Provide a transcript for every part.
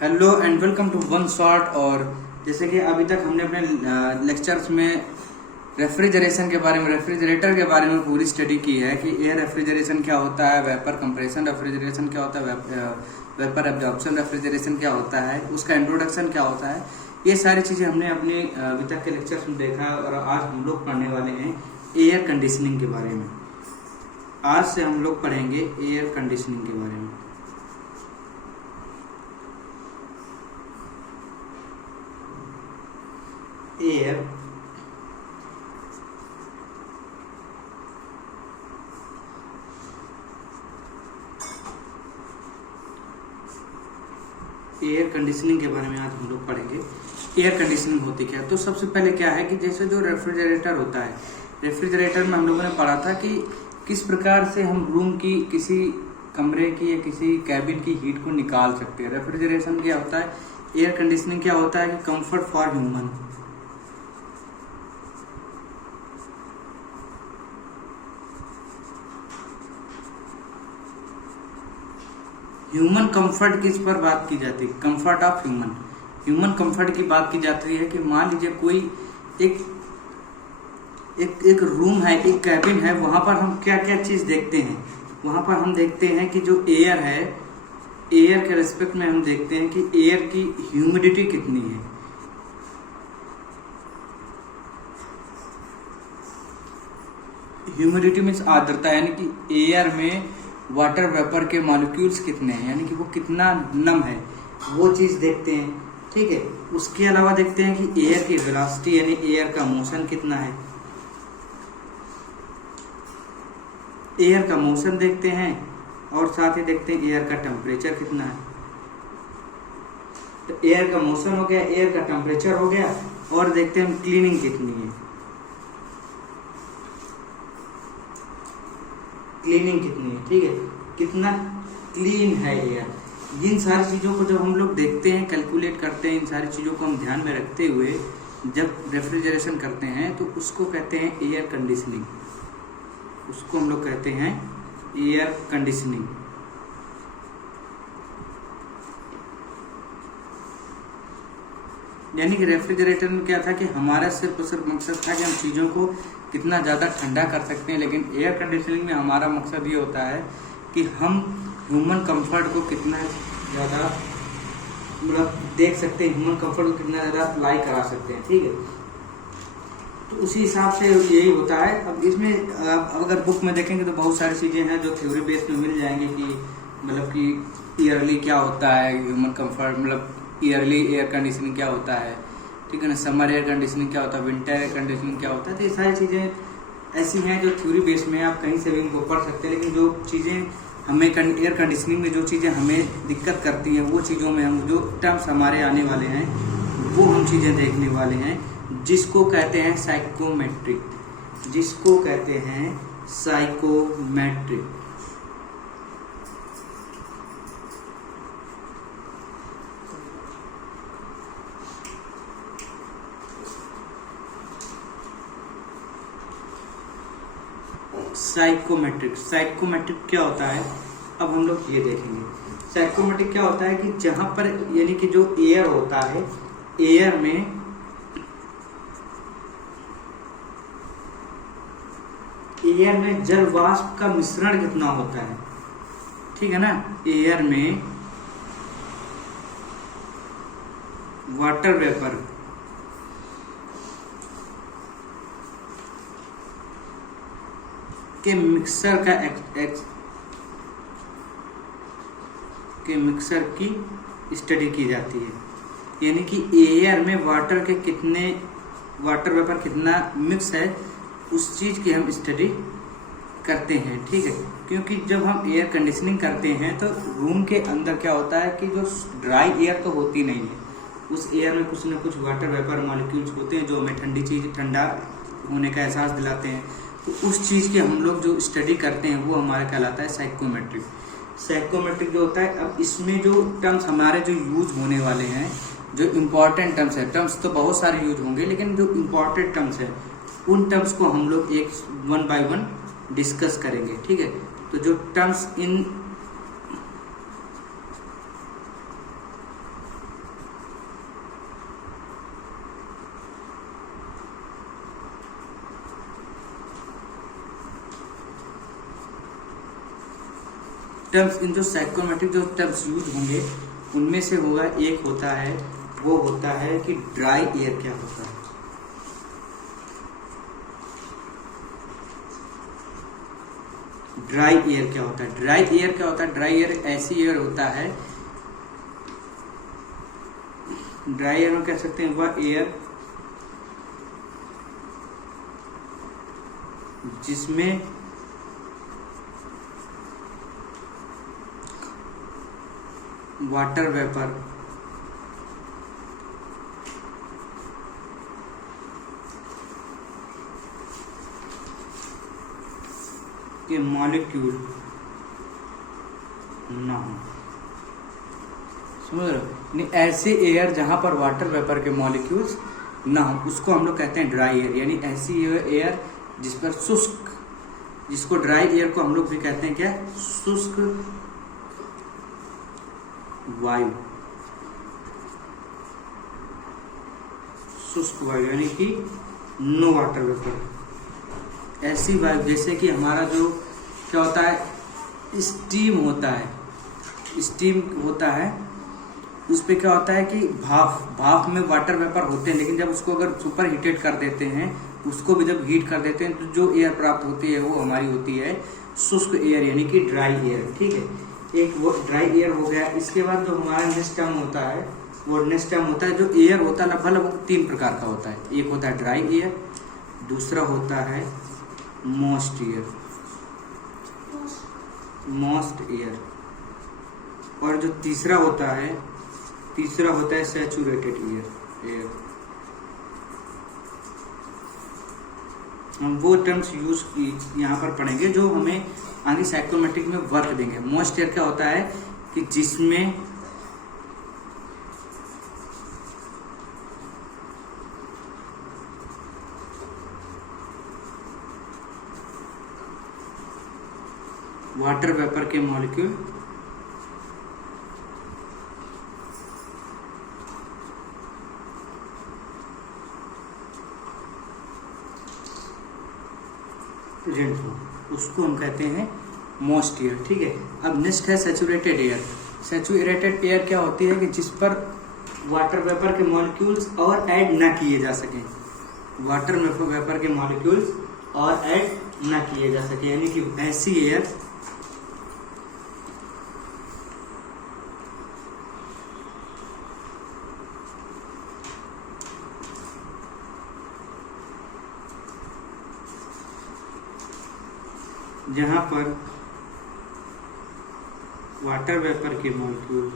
Hello and welcome to one shot. और जैसे कि अभी तक हमने अपने लेक्चर्स में रेफ्रिजरेशन के बारे में, रेफ्रिजरेटर के बारे में पूरी स्टडी की है कि एयर रेफ्रिजरेशन क्या होता है, वेपर कंप्रेशन रेफ्रिजरेशन क्या होता है, वेपर एब्जॉर्प्शन रेफ्रिजरेशन क्या होता है, उसका इंट्रोडक्शन क्या होता है। ये सारी चीज़ें हमने अपने अभी तक के लेक्चर्स में देखा और आज हम लोग पढ़ने वाले हैं एयर कंडीशनिंग के बारे में। आज से हम लोग पढ़ेंगे एयर कंडीशनिंग के बारे में। एयर कंडीशनिंग के बारे में आज हम लोग पढ़ेंगे। एयर कंडीशनिंग होती क्या है? तो सबसे पहले क्या है कि जैसे जो रेफ्रिजरेटर होता है, रेफ्रिजरेटर में हम लोगों ने पढ़ा था कि किस प्रकार से हम रूम की, किसी कमरे की या किसी कैबिन की हीट को निकाल सकते हैं। रेफ्रिजरेशन क्या होता है, एयर कंडीशनिंग क्या होता है कि comfort for human. Human comfort किस पर बात की जाती है? Comfort of human, human comfort की बात की जाती है कि मान लीजिए कोई एक रूम है, एक कैबिन है, वहां पर हम क्या क्या चीज देखते हैं। वहां पर हम देखते हैं कि जो एयर है, एयर के रेस्पेक्ट में हम देखते हैं कि एयर की ह्यूमिडिटी कितनी है। ह्यूमिडिटी मीन्स आर्द्रता, यानी कि एयर में वाटर वेपर के मॉलिक्यूल्स कितने हैं, यानी कि वो कितना नम है, वो चीज देखते हैं। ठीक है, उसके अलावा देखते हैं कि एयर की वेलोसिटी यानी एयर का मोशन कितना है। एयर का मोशन देखते हैं और साथ ही देखते हैं एयर का टेम्परेचर कितना है। तो एयर का मोशन हो गया, एयर का टेम्परेचर हो गया, और देखते हैं क्लीनिंग कितनी है, क्लीनिंग कितनी है। ठीक है, कितना क्लीन है एयर। इन सारी चीज़ों को जब हम लोग देखते हैं, कैलकुलेट करते हैं, इन सारी चीज़ों को हम ध्यान में रखते हुए जब रेफ्रिजरेशन करते हैं तो उसको कहते हैं एयर कंडीशनिंग। उसको हम लोग कहते हैं एयर कंडीशनिंग। यानी कि रेफ्रिजरेटर में क्या था कि हमारा सिर्फ मकसद था कि हम चीज़ों को कितना ज़्यादा ठंडा कर सकते हैं, लेकिन एयर कंडीशनिंग में हमारा मकसद ये होता है कि हम ह्यूमन कंफर्ट को कितना ज़्यादा मतलब देख सकते हैं, ह्यूमन कंफर्ट को कितना ज़्यादा अप्लाई करा सकते हैं। ठीक है, तो उसी हिसाब से यही होता है। अब इसमें अगर बुक में देखेंगे तो बहुत सारी चीज़ें हैं जो थ्योरी बेस में मिल जाएंगे कि मतलब कि ईयरली क्या होता है ह्यूमन कंफर्ट, मतलब ईयरली एयर कंडीशनिंग क्या होता है, ठीक है ना, समर एयर कंडीशनिंग क्या होता है, विंटर एयर कंडीशनिंग क्या होता है। तो ये सारी चीज़ें ऐसी हैं जो थ्योरी बेस में आप कहीं से भी इनको पढ़ सकते हैं, लेकिन जो चीज़ें हमें एयर कंडीशनिंग में जो चीज़ें हमें दिक्कत करती हैं, वो चीज़ों में हम जो टर्म्स हमारे आने वाले हैं वो हम चीज़ें देखने वाले हैं, जिसको कहते हैं साइकोमेट्रिक, जिसको कहते हैं साइकोमेट्रिक। साइकोमेट्रिक क्या होता है, अब हम लोग ये देखेंगे। साइकोमेट्रिक क्या होता है कि जहां पर यानी कि जो एयर होता है, एयर में जल वाष्प का मिश्रण कितना होता है। ठीक है ना, एयर में वाटर वेपर के मिक्सर की स्टडी की जाती है। यानी कि एयर में वाटर वेपर कितना मिक्स है, उस चीज़ की हम स्टडी करते हैं। ठीक है, क्योंकि जब हम एयर कंडीशनिंग करते हैं तो रूम के अंदर क्या होता है कि जो ड्राई एयर तो होती नहीं है, उस एयर में कुछ न कुछ वाटर वेपर मॉलिक्यूल्स होते हैं जो हमें ठंडा होने का एहसास दिलाते हैं। तो उस चीज़ की हम लोग जो स्टडी करते हैं वो हमारा कहलाता है साइकोमेट्रिक। साइकोमेट्रिक जो होता है, अब इसमें जो टर्म्स हमारे जो यूज होने वाले हैं, जो इम्पोर्टेंट टर्म्स है, टर्म्स तो बहुत सारे यूज होंगे, लेकिन जो इम्पोर्टेंट टर्म्स है उन टर्म्स को हम लोग एक वन बाय वन डिस्कस करेंगे। ठीक है, तो जो टर्म्स इन टर्म्स, इन जो साइकोमेट्रिक जो टर्म्स यूज होंगे उनमें से होगा, एक होता है वो होता है कि ड्राई एयर क्या होता है। ड्राई एयर क्या होता है? ड्राई एयर क्या होता है? ड्राई एयर ऐसी एयर होता है, ड्राई एयर में कह सकते हैं वह एयर जिसमें वाटर वेपर के मॉलिक्यूल ना हो। समझ रहे हो? ऐसे एयर जहां पर वाटर वेपर के मॉलिक्यूल्स ना हो उसको हम लोग कहते हैं ड्राई एयर। यानी ऐसी एयर जिस पर शुष्क, जिसको ड्राई एयर को हम लोग भी कहते हैं क्या? शुष्क वायु। शुष्क वायु यानी कि नो वाटर वेपर। ऐसी वायु जैसे कि हमारा जो क्या होता है, स्टीम होता है, स्टीम होता है, उस पे क्या होता है कि भाप में वाटर वेपर होते हैं, लेकिन जब उसको अगर सुपर हीटेड कर देते हैं, उसको भी जब हीट कर देते हैं तो जो एयर प्राप्त होती है वो हमारी होती है शुष्क एयर यानी कि ड्राई एयर। ठीक है, एक वो ड्राई एयर हो गया। इसके बाद जो हमारा नेक्स्ट टर्म होता है वो नेक्स्ट टर्म होता है जो एयर होता है लगभग 3 प्रकार का होता है। एक होता है ड्राई एयर, दूसरा होता है मॉइस्ट एयर, मॉइस्ट एयर, और जो तीसरा होता है सैचुरेटेड एयर। हम वो टर्म्स यूज यहाँ पर पढ़ेंगे जो हमें आगे साइकोमेट्रिक में वर्क देंगे। मॉइस्ट एयर क्या होता है कि जिसमें वाटर वेपर के मॉलिक्यूल प्रेजेंट हो, उसको हम कहते हैं मॉइस्ट एयर। ठीक है, अब नेक्स्ट है सैचुरेटेड एयर। सैचुरेटेड एयर क्या होती है कि जिस पर वाटर वेपर के मॉलिक्यूल्स और ऐड ना किए जा सकें, वाटर वेपर के मॉलिक्यूल्स और ऐड ना किए जा सके, यानी कि ऐसी एयर जहां पर वाटर वेपर के मॉलिक्यूल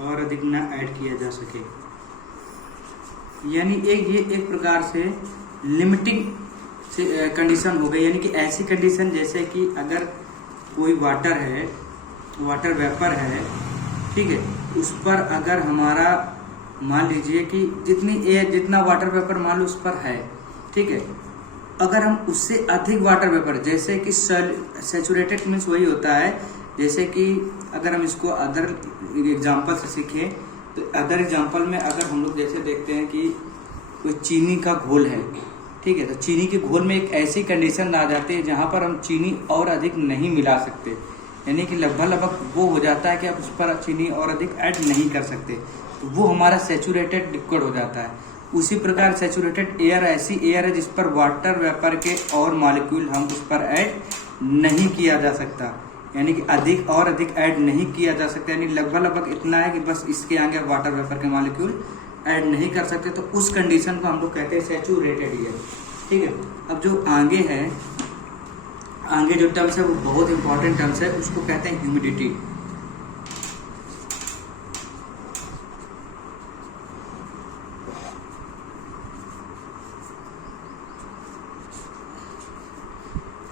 और अधिक ना ऐड किया जा सके। यानी ये एक प्रकार से लिमिटिंग से कंडीशन हो गई। यानी कि ऐसी कंडीशन जैसे कि अगर कोई वाटर है, वाटर वेपर है, ठीक है, उस पर अगर हमारा मान लीजिए कि जितना वाटर वेपर मान लो उस पर है, ठीक है, अगर हम उससे अधिक वाटर वेपर, जैसे कि सैचुरेटेड मीन्स वही होता है, जैसे कि अगर हम इसको अदर एग्जांपल से सीखें तो अदर एग्जांपल में अगर हम लोग जैसे देखते हैं कि कोई चीनी का घोल है, ठीक है, तो चीनी के घोल में एक ऐसी कंडीशन आ जाती है जहां पर हम चीनी और अधिक नहीं मिला सकते, यानी कि लगभग वो हो जाता है कि आप उस पर चीनी और अधिक ऐड नहीं कर सकते, तो वो हमारा सैचुरेटेड लिक्विड हो जाता है। उसी प्रकार सैचुरेटेड एयर ऐसी एयर है जिस पर वाटर वेपर के और मॉलिक्यूल हम उस पर ऐड नहीं किया जा सकता, यानी कि अधिक और अधिक ऐड नहीं किया जा सकता, यानी लगभग इतना है कि बस इसके आगे वाटर वेपर के मॉलिक्यूल ऐड नहीं कर सकते, तो उस कंडीशन को हम लोग कहते हैं सैचुरेटेड एयर। ठीक है, अब जो आगे है, आगे जो टर्म्स है वो बहुत इंपॉर्टेंट टर्म्स है, उसको कहते हैं ह्यूमिडिटी।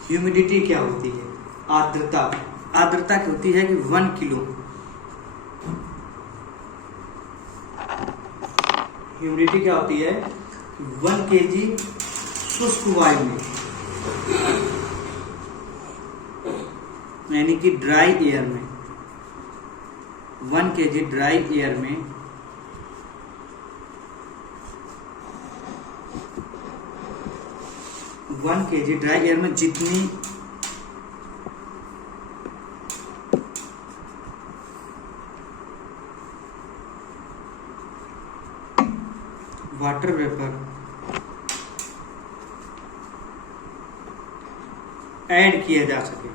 ह्यूमिडिटी क्या होती है? आर्द्रता। आर्द्रता क्या होती है कि 1 किलो, ह्यूमिडिटी क्या होती है 1 kg शुष्क वायु में, यानी कि ड्राई एयर में, 1 kg ड्राई एयर में 1 kg ड्राई एयर में जितनी वाटर वेपर ऐड किया जा सके,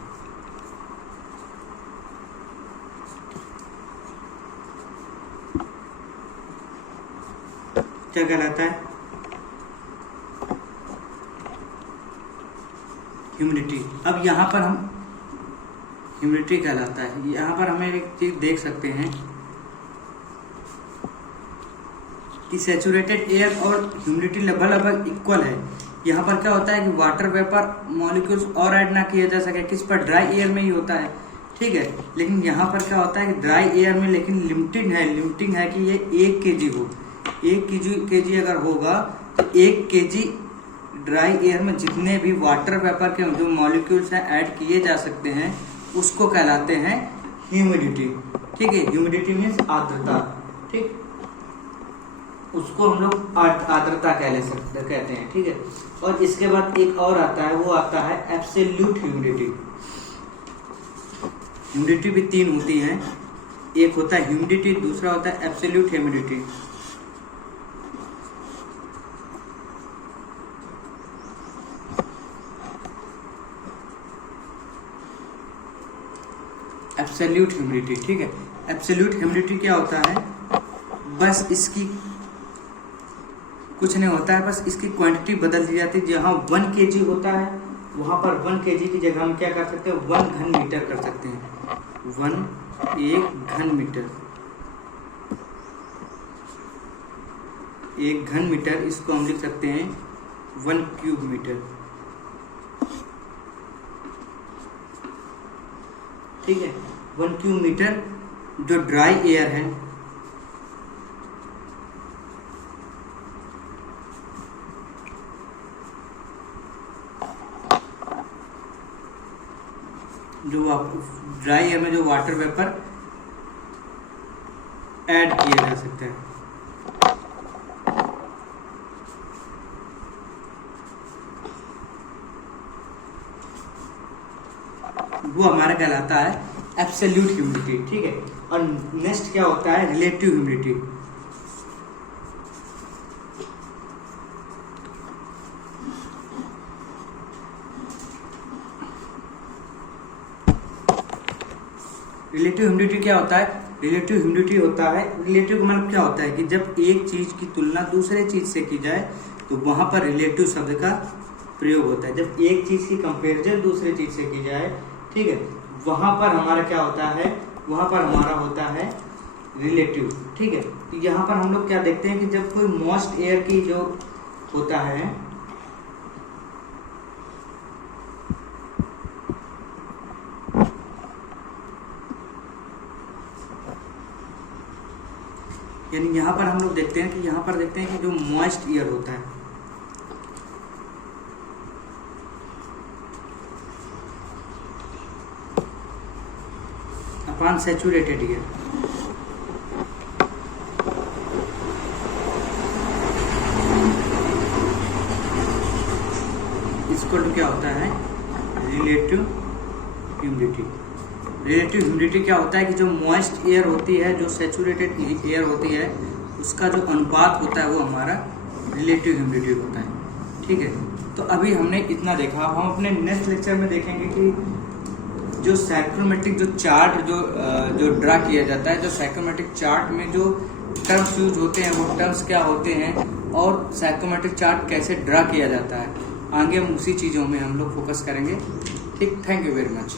क्या कहलाता है? ह्यूमिडिटी। अब यहाँ पर हम ह्यूमिडिटी कहलाता है। यहाँ पर हमें एक चीज देख सकते हैं कि सैचुरेटेड एयर और ह्यूमिडिटी लगभग इक्वल है। यहाँ पर क्या होता है कि वाटर वेपर मॉलिक्यूल्स और ऐड ना किया जा सके, किस पर? ड्राई एयर में ही होता है, ठीक है। लेकिन यहाँ पर क्या होता है कि ड्राई एयर में लेकिन लिमिटिंग है कि ये 1 kg हो। 1 kg अगर होगा तो 1 kg ड्राई एयर में जितने भी वाटर वेपर के जो मॉलिक्यूल्स हैं ऐड किए जा सकते हैं उसको कहलाते हैं ह्यूमिडिटी, ठीक है। ह्यूमिडिटी मीन्स आर्द्रता, ठीक, उसको हम लोग आर्द्रता कहते हैं, ठीक है। और इसके बाद एक और आता है, वो आता है एब्सोल्यूट ह्यूमिडिटी। ह्यूमिडिटी भी 3 होती हैं, एक होता है ह्यूमिडिटी, दूसरा होता है एब्सोल्यूट ह्यूमिडिटी। एब्सोल्यूट ह्यूमिडिटी, ठीक है। एब्सोल्यूट ह्यूमिडिटी क्या होता है? बस इसकी कुछ नहीं होता है, बस इसकी क्वांटिटी बदल दी जाती है। जहाँ 1 kg होता है वहाँ पर 1 kg की जगह हम क्या कर सकते हैं? 1 घन मीटर कर सकते हैं। 1 घन मीटर, 1 घन मीटर, इसको हम लिख सकते हैं 1 क्यूब मीटर, ठीक है। 1 क्यूब मीटर जो ड्राई एयर है, जो ड्राई एयर में जो वाटर वेपर ऐड किया जा सकता है, वो हमारा कहलाता है एब्सोल्यूट ह्यूमिडिटी, ठीक है। और नेक्स्ट क्या होता है? Relative humidity. रिलेटिव ह्यूमिडिटी क्या होता है? रिलेटिव ह्यूमिडिटी होता है, रिलेटिव का मतलब क्या होता है कि जब एक चीज की तुलना दूसरे चीज से की जाए तो वहां पर रिलेटिव शब्द का प्रयोग होता है। जब एक चीज की कंपैरिजन दूसरे चीज से की जाए, ठीक है, वहां पर हमारा क्या होता है? वहां पर हमारा होता है रिलेटिव, ठीक है। तो यहाँ पर हम लोग क्या देखते हैं कि जब कोई मॉइस्ट एयर की जो होता है, यानी यहाँ पर हम लोग देखते हैं कि यहाँ पर देखते हैं कि जो मॉइस्ट एयर होता है, अपॉन सैचुरेटेड एयर, इसको क्या होता है? Relative humidity. रिलेटिव ह्यूमिडिटी क्या होता है कि जो मॉइस्ट एयर होती है, जो सैचुरेटेड एयर होती है, उसका जो अनुपात होता है वो हमारा रिलेटिव ह्यूमिडिटी होता है, ठीक है। तो अभी हमने इतना देखा। अब हम अपने नेक्स्ट लेक्चर में देखेंगे कि जो साइक्रोमेट्रिक जो चार्ट जो ड्रा किया जाता है, जो साइक्रोमेट्रिक चार्ट में जो टर्म्स यूज होते हैं वो टर्म्स क्या होते हैं और साइक्रोमेट्रिक चार्ट कैसे ड्रा किया जाता है। आगे हम उसी चीज़ों में हम लोग फोकस करेंगे, ठीक। Thank you very much.